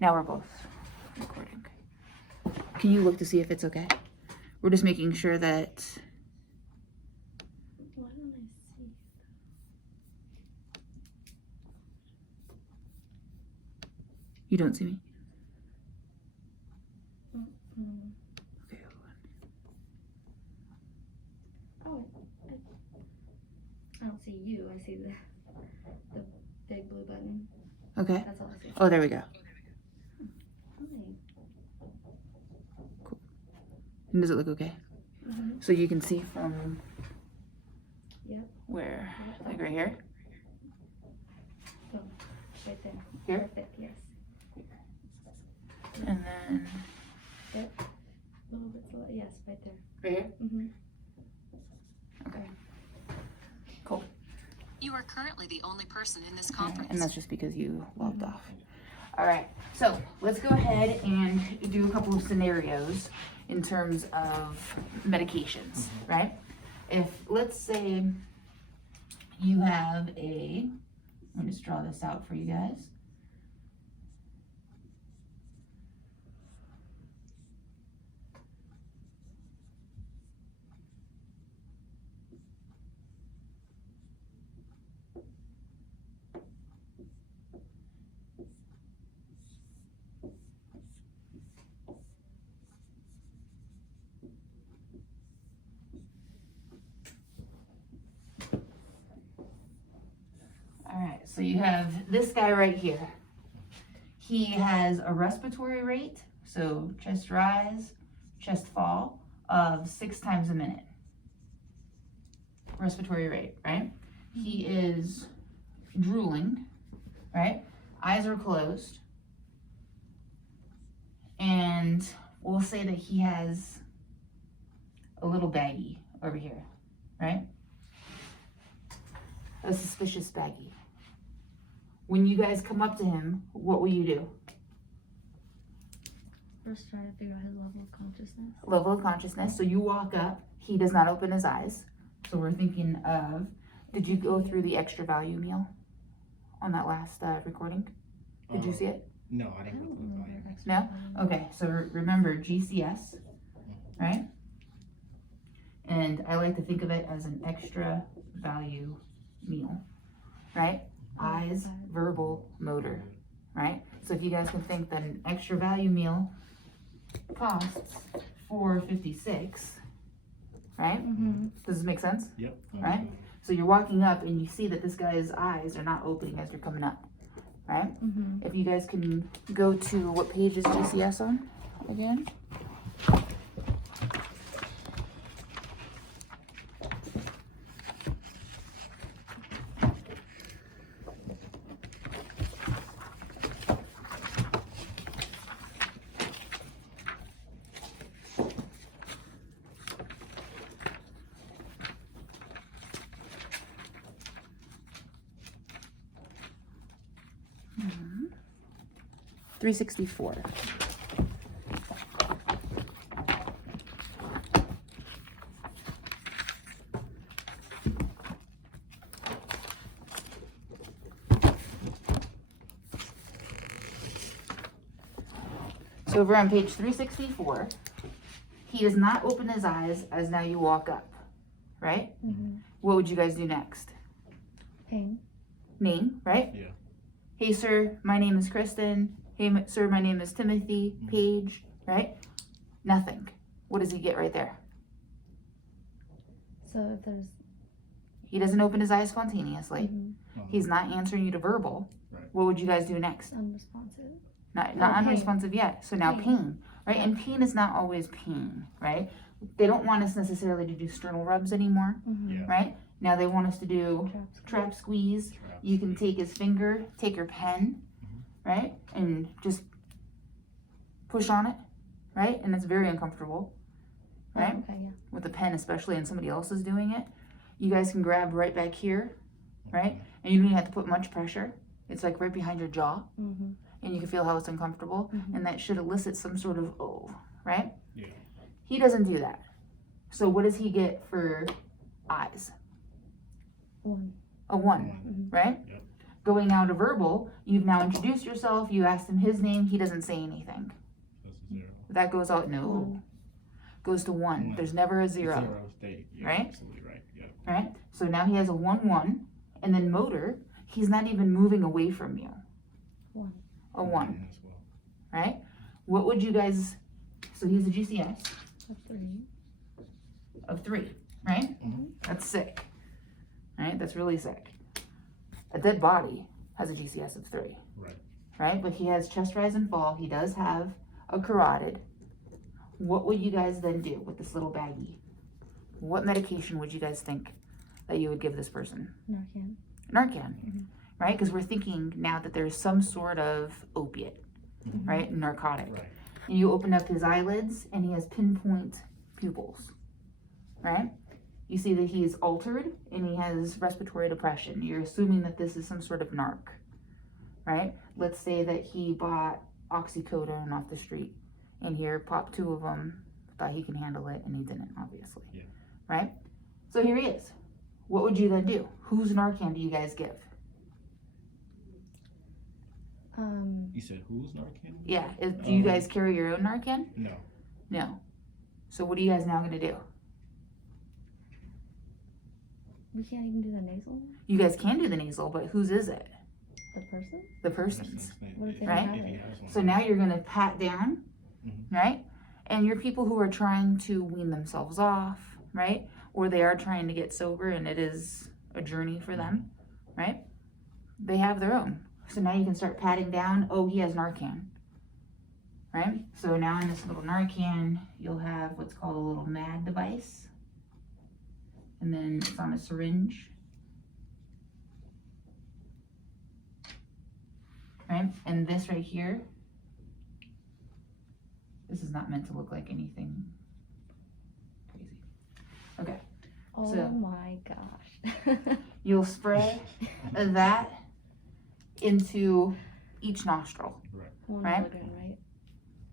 Now we're both recording. Can you look to see if it's okay? We're just making sure that... Why don't I see? You don't see me? Mm-mm. Okay, hold on. Oh, I don't see you. I see the big blue button. Okay. That's all I see. Oh, there we go. Cool. And does it look okay? Mm-hmm. So you can see from Yep. where? Like right here? Oh, right there. Here? Perfect. Yes. And then Yep. A little bit slow. Yes, right there. right here? Mm-hmm. Okay. Cool. You are currently the only person in this All right, conference. and that's just because you logged off. All right, so let's go ahead and do a couple of scenarios in terms of medications, right? If, let's say, you have a, let me just draw this out for you guys. All right, so you have this guy right here. He has a respiratory rate, so chest rise, chest fall, of 6 times a minute. Respiratory rate, right? He is drooling, right? Eyes are closed. And we'll say that he has a little baggie over here, right? A suspicious baggie. When you guys come up to him, what will you do? First, try to figure out his level of consciousness. Level of consciousness. So you walk up, he does not open his eyes. So we're thinking of, did you go through the extra value meal on that last recording? Did you see it? No, I I didn't go don't through the remember volume. extra No? value. Okay, so remember GCS, right? And I like to think of it as an extra value meal, right? Eyes, verbal, motor, right? So if you guys can think that an extra value meal costs $4.56, right? Mm-hmm. Does this make sense? Yep. Right? So you're walking up and you see that this guy's eyes are not opening as you're coming up, right? Mm-hmm. If you guys can go to, what page is GCS on again? Mm-hmm. 364. So over on page 364, he does not open his eyes as now you walk up, right? Mm-hmm. What would you guys do next? Pain. Name, right? Yeah. Hey sir, my name is Kristen. Hey sir, my name is Timothy. Paige, right? Nothing. What does he get right there? So if there's He doesn't open his eyes spontaneously. mm-hmm. He's not answering you to verbal. Right. What would you guys do next? unresponsive. Not pain. unresponsive yet. So now Pain. pain, right? And pain is not always pain, right? They don't want us necessarily to do sternal rubs anymore, Mm-hmm. Yeah. right? Now they want us to do Traps. trap squeeze. Traps. You can take his finger, take your pen, right? And just push on it, right? And it's very uncomfortable, right? Oh, okay, yeah. With a pen especially, and somebody else is doing it. You guys can grab right back here, right? And you don't even have to put much pressure. It's like right behind your jaw, Mm-hmm. and you can feel how it's uncomfortable, Mhm. and that should elicit some sort of oh, right? Yeah. He doesn't do that. So what does he get for eyes? One. A 1, One. Mm-hmm. right? Yep. Going now to verbal, you've now introduced yourself, you asked him his name, he doesn't say anything. That's a 0. That goes out, no. One. Goes to 1. No. There's never a 0. 0 state. Yeah, Right? Absolutely right. Yeah. Right? So now he has a 1-1, and then motor, he's not even moving away from you. 1. A 1, As well. right? What would you guys, so he's a GCS A 3. of 3, right? Mhm. That's sick, right? That's really sick. A dead body has a GCS of 3, Right. right? But he has chest rise and fall. He does have a carotid. What would you guys then do with this little baggie? What medication would you guys think that you would give this person? Narcan. Narcan, right? Because we're thinking now that there's some sort of opiate, right? Narcotic. Right. And you open up his eyelids and he has pinpoint pupils, right? You see that he is altered and he has respiratory depression. You're assuming that this is some sort of narc, right? Let's say that he bought oxycodone off the street and here popped 2 of them, thought he can handle it, and he didn't, obviously, Yeah. right? So here he is. What would you then do? Whose Narcan do you guys give? You said who's Narcan? Yeah, do you guys carry your own Narcan? No. No. So what are you guys now gonna do? We can't even do the nasal? You guys can do the nasal, but whose is it? The person? The person's. What if they Right? don't have If he it? has one. So now you're gonna pat down, Mhm. right? And you're people who are trying to wean themselves off, right? Or they are trying to get sober and it is a journey for them, right? They have their own. So now you can start patting down, oh, he has Narcan, right? So now in this little Narcan, you'll have what's called a little MAD device. And then it's on a syringe. Right? And this right here, this is not meant to look like anything crazy. Okay, Oh So- my gosh. you'll spray that into each nostril. 1 Right? milligram, right?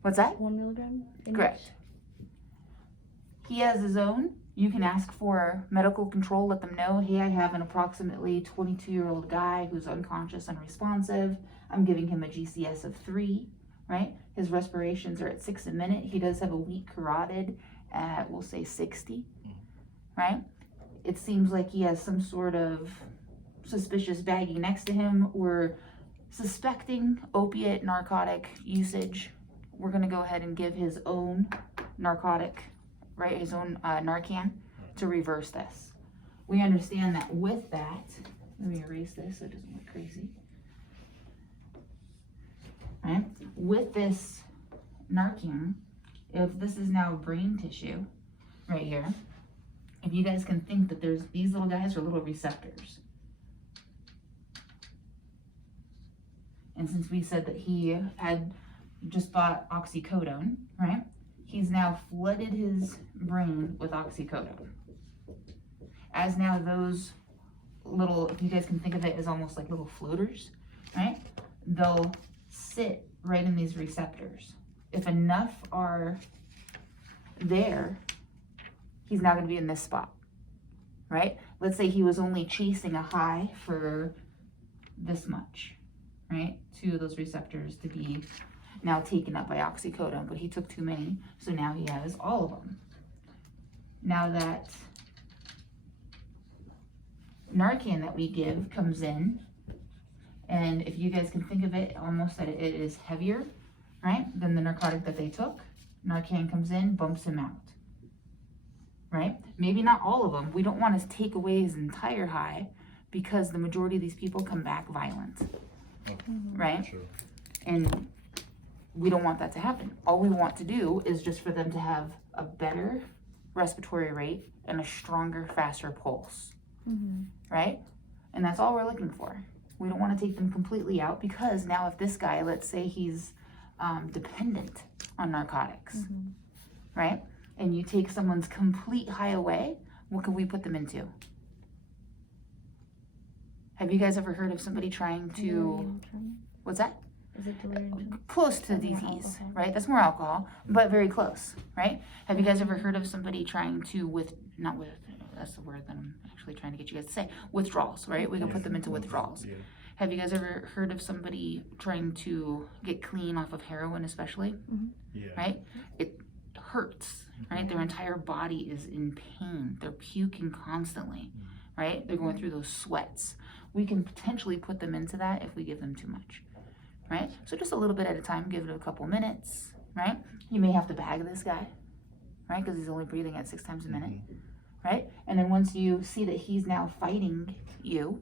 What's that? 1 milligram? in Correct. He has his own. You can ask for medical control, let them know, hey, I have an approximately 22-year-old guy who's unconscious, unresponsive. I'm giving him a GCS of 3, right? His respirations are at 6 a minute. He does have a weak carotid at, we'll say 60, right? It seems like he has some sort of suspicious baggie next to him. We're suspecting opiate narcotic usage. We're gonna go ahead and give his own narcotic, right, his own Narcan to reverse this. We understand that with that, let me erase this so it doesn't look crazy. Right, with this Narcan, if this is now brain tissue right here, if you guys can think that there's, these little guys are little receptors. And since we said that he had just bought oxycodone, right? He's now flooded his brain with oxycodone. As now those little, if you guys can think of it as almost like little floaters, right? They'll sit right in these receptors. If enough are there, he's now gonna be in this spot, right? Let's say he was only chasing a high for this much, right? 2 of those receptors to be now taken up by oxycodone, but he took too many, so now he has all of them. Now that Narcan that we give comes in, and if you guys can think of it almost that it is heavier, right, than the narcotic that they took, Narcan comes in, bumps him out, right? Maybe not all of them. We don't want to take away his entire high because the majority of these people come back violent, right? True. And we don't want that to happen. All we want to do is just for them to have a better respiratory rate and a stronger, faster pulse, right? And that's all we're looking for. We don't want to take them completely out because now if this guy, let's say he's dependent on narcotics, right? And you take someone's complete high away, what can we put them into? Have you guys ever heard of somebody trying to, Delirium tremor? what's that? Is it delirium tremor? Close to That's more DTs, alcohol. right? That's more alcohol, but very close, right? Have you guys ever heard of somebody trying to that's the word that I'm actually trying to get you guys to say, withdrawals, right? We can put them into withdrawals. Yeah. Have you guys ever heard of somebody trying to get clean off of heroin, especially? Yeah. Right? It hurts, right? Their entire body is in pain. They're puking constantly, right? They're going through those sweats. We can potentially put them into that if we give them too much, right? So just a little bit at a time, give it a couple minutes, right? You may have to bag this guy, right? Because he's only breathing at 6 times a minute, right? And then once you see that he's now fighting you,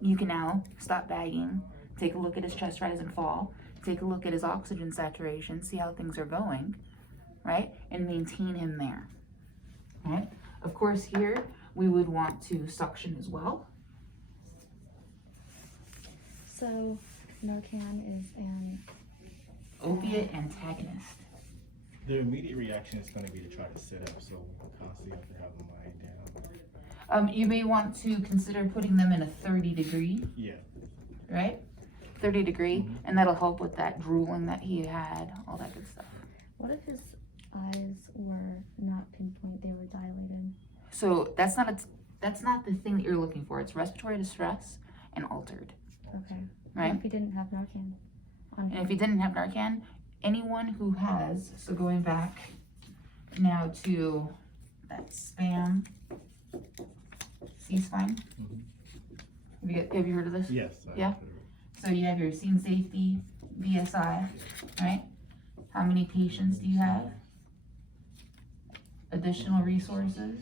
you can now stop bagging, take a look at his chest rise and fall, take a look at his oxygen saturation, see how things are going, right? And maintain him there, right? Of course, here we would want to suction as well. So Narcan is an Opiate antagonist. Their immediate reaction is going to be to try to sit up, so constantly have to have them lying down. You may want to consider putting them in a 30 degree, Yeah. right? 30 degree, and that'll help with that drooling that he had, all that good stuff. What if his eyes were not pinpoint, they were dilated? So that's not the thing that you're looking for. It's respiratory distress and altered, Okay. right? What if he didn't have Narcan on And him? if he didn't have Narcan, anyone who has, so going back now to that spam C-spine. Have you heard of this? Yes. Yeah. So you have your scene safety, BSI, right? How many patients do you have? Additional resources,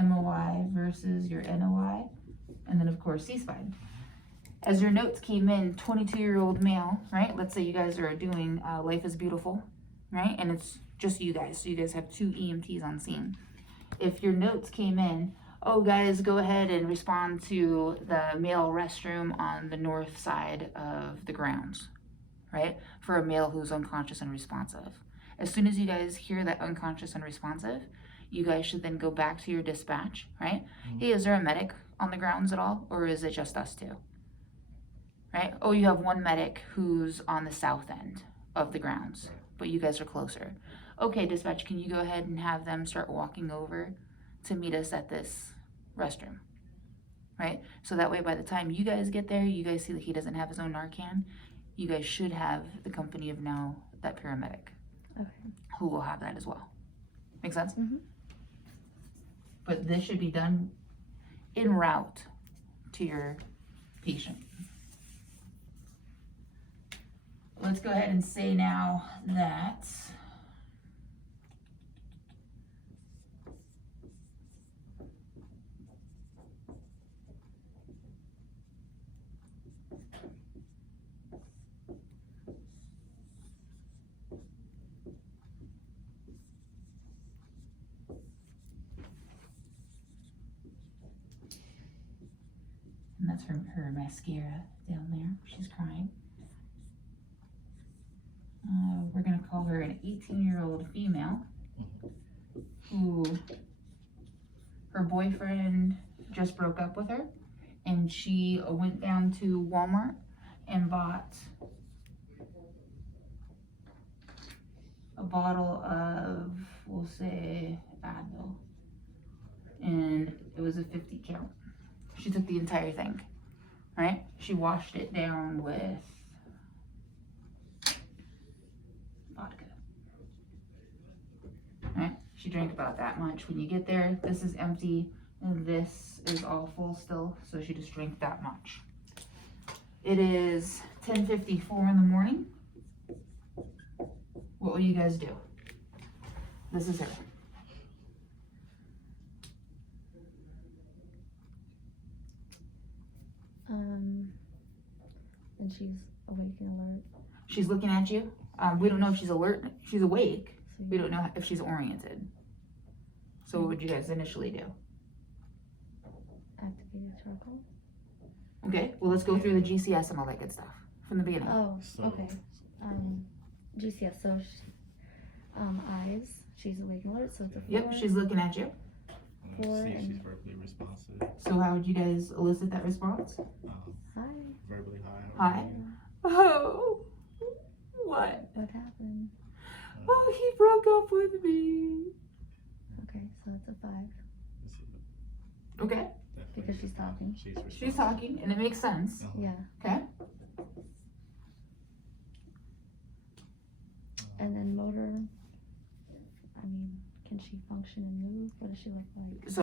MOI versus your NOI, and then of course C-spine. As your notes came in, 22-year-old male, right? Let's say you guys are doing Life is Beautiful, right? And it's just you guys, so you guys have 2 EMTs on scene. If your notes came in, oh guys, go ahead and respond to the male restroom on the north side of the grounds, right? For a male who's unconscious and responsive. As soon as you guys hear that unconscious and responsive, you guys should then go back to your dispatch, right? Hey, is there a medic on the grounds at all, or is it just us 2? Right? Oh, you have 1 medic who's on the south end of the grounds, but you guys are closer. Okay, dispatch, can you go ahead and have them start walking over to meet us at this restroom, right? So that way, by the time you guys get there, you guys see that he doesn't have his own Narcan, you guys should have the company of now that paramedic, Okay. who will have that as well. Make sense? Mhm. But this should be done en route to your patient. Let's go ahead and say now that and that's her mascara down there. She's crying. We're gonna call her an 18-year-old female who her boyfriend just broke up with her, and she went down to Walmart and bought a bottle of, we'll say, Advil, and it was a 50 count. She took the entire thing, right? She washed it down with vodka, right? She drank about that much. When you get there, this is empty and this is all full still, so she just drank that much. It is 10:54 in the morning. What will you guys do? This is her. And she's awake and alert. She's looking at you. We don't know if she's alert. She's awake. So We don't know if she's oriented. So what would you guys initially do? activate a charcoal. Okay, well, let's go through the GCS and all that good stuff from the beginning. Oh, So- okay. GCS. So, eyes. She's awake and alert. So it's a 4. Yep, she's looking at you. See if she's and- verbally responsive. So how would you guys elicit that response? Hi. Verbally high. Hi. Oh, what? What happened? Oh, he broke up with me. Okay, so it's a 5. Okay, Because she's talking. She's She's responsible. talking, and it makes sense. Uh-huh. Yeah. Okay. And then motor, I mean, can she function and move? What does she look like?